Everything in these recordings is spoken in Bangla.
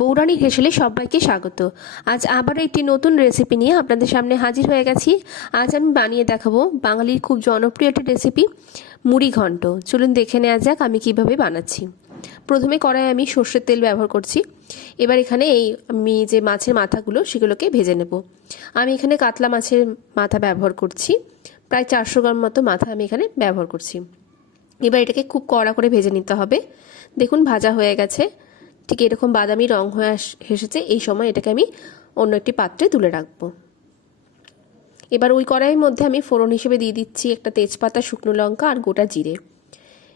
বৌরানীর হেসেলে সবাইকে স্বাগত। আজ আবার একটি নতুন রেসিপি নিয়ে আপনাদের সামনে হাজির হয়ে গেছি। আজ আমি বানিয়ে দেখাবো বাঙালির খুব জনপ্রিয় একটি রেসিপি, মুড়ি ঘন্ট। চলুন দেখে নেওয়া যাক আমি কিভাবে বানাচ্ছি। প্রথমে কড়াইয়ে আমি সর্ষের তেল ব্যবহার করছি। এবার এখানে আমি যে মাছের মাথাগুলো সেগুলোকে ভেজে নেব। আমি এখানে কাতলা মাছের মাথা ব্যবহার করছি, প্রায় 400 গ্রাম মতো মাথা আমি এখানে ব্যবহার করছি। এবার এটাকে খুব কড়া করে ভেজে নিতে হবে। দেখুন ভাজা হয়ে গেছে, ঠিক এরকম বাদামি রং হয়ে এসেছে। এই সময় এটাকে আমি অন্য একটি পাত্রে তুলে রাখবো। এবার ওই কড়াইয়ের মধ্যে আমি ফোড়ন হিসেবে দিয়ে দিচ্ছি একটা তেজপাতা, শুকনো লঙ্কা আর গোটা জিরে।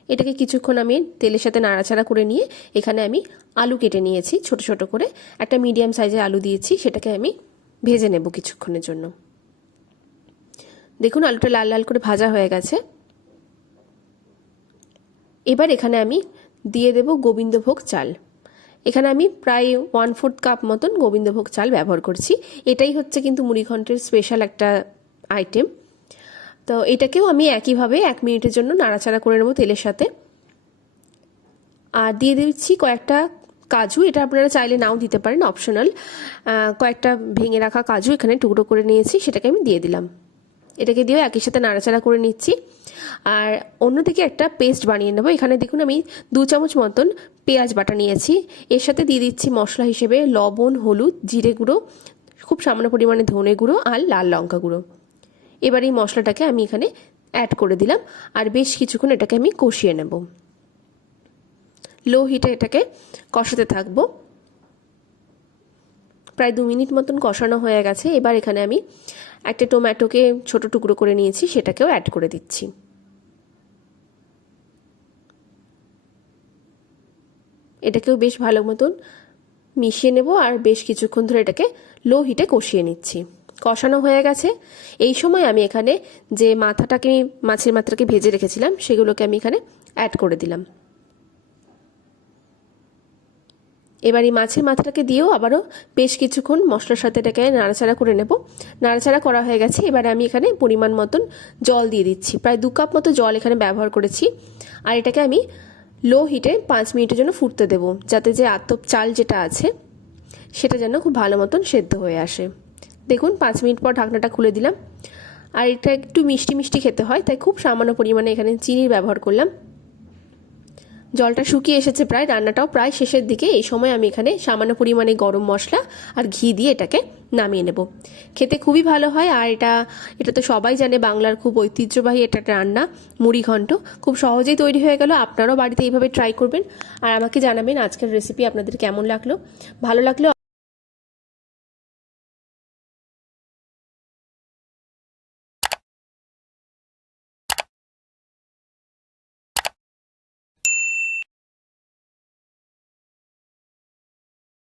এটাকে কিছুক্ষণ আমি তেলের সাথে নাড়াচাড়া করে নিয়ে এখানে আমি আলু কেটে নিয়েছি ছোট ছোট করে, একটা মিডিয়াম সাইজের আলু দিয়েছি। সেটাকে আমি ভেজে নেব কিছুক্ষণের জন্য। দেখুন আলুটা লাল লাল করে ভাজা হয়ে গেছে। এবার এখানে আমি দিয়ে দেব গোবিন্দভোগ চাল। এখানে আমি প্রায় 1/4 কাপ মতন গোবিন্দভোগ চাল ব্যবহার করছি। এটাই হচ্ছে কিন্তু মুড়িঘণ্টের স্পেশাল একটা আইটেম। তো এটাকেও আমি একইভাবে 1 মিনিটের জন্য নাড়াচাড়া করে নেব তেলের সাথে। আর দিয়ে দিচ্ছি কয়েকটা কাজু, এটা আপনারা চাইলে নাও দিতে পারেন, অপশনাল। কয়েকটা ভেঙে রাখা কাজু এখানে টুকরো করে নিয়েছি, সেটাকে আমি দিয়ে দিলাম। এটাকে দিয়েও একই সাথে নাড়াচাড়া করে নিচ্ছি। আর অন্যদিকে একটা পেস্ট বানিয়ে নেবো। এখানে দেখুন আমি 2 চামচ মতন পেঁয়াজ বাটা নিয়েছি। এর সাথে দিয়ে দিচ্ছি মশলা হিসেবে লবণ, হলুদ, জিরে গুঁড়ো, খুব সামান্য পরিমাণে ধনে গুঁড়ো আর লাল লঙ্কা গুঁড়ো। এবার এই মশলাটাকে আমি এখানে অ্যাড করে দিলাম আর বেশ কিছুক্ষণ এটাকে আমি কষিয়ে নেব। লো হিটে এটাকে কষাতে থাকবো। প্রায় 2 মিনিট মতন কষানো হয়ে গেছে। এবার এখানে আমি একটা টমেটোকে ছোট টুকরো করে নিয়েছি, সেটাকেও অ্যাড করে দিচ্ছি। এটাকেও বেশ ভালো মতন মিশিয়ে নেব আর বেশ কিছুক্ষণ ধরে এটাকে লো হিটে কষিয়ে নিচ্ছি। কষানো হয়ে গেছে। এই সময় আমি এখানে যে মাছের মাথাটাকে ভেজে রেখেছিলাম সেগুলোকে আমি এখানে অ্যাড করে দিলাম। এবার এই মাছের মাথাটাকে দিয়েও আবারও বেশ কিছুক্ষণ মশলার সাথে এটাকে নাড়াচাড়া করে নেব। নাড়াচাড়া করা হয়ে গেছে। এবার আমি এখানে পরিমাণ মতন জল দিয়ে দিচ্ছি, প্রায় 2 কাপ মতো জল এখানে ব্যবহার করেছি। আর এটাকে আমি লো হিটে 5 মিনিটের জন্য ফুটতে দেব, যাতে যে আতপ চাল যেটা আছে সেটা যেন খুব ভালো মতন সেদ্ধ হয়ে আসে। দেখুন 5 মিনিট পর ঢাকনাটা খুলে দিলাম। আর এটা একটু মিষ্টি মিষ্টি খেতে হয়, তাই খুব সামান্য পরিমাণে এখানে চিনির ব্যবহার করলাম। জলটা শুকিয়ে এসেছে প্রায়, রান্নাটাও প্রায় শেষের দিকে। এই সময় আমি এখানে সামান্য পরিমাণে গরম মশলা আর ঘি দিয়ে এটাকে নামিয়ে নেব। খেতে খুবই ভালো হয়। আর এটা তো সবাই জানে, বাংলার খুব ঐতিহ্যবাহী এটা রান্না, মুড়ি ঘন্ট। খুব সহজেই তৈরি হয়ে গেল। আপনারাও বাড়িতে এইভাবে ট্রাই করবেন আর আমাকে জানাবেন আজকের রেসিপি আপনাদের কেমন লাগলো। ভালো লাগলে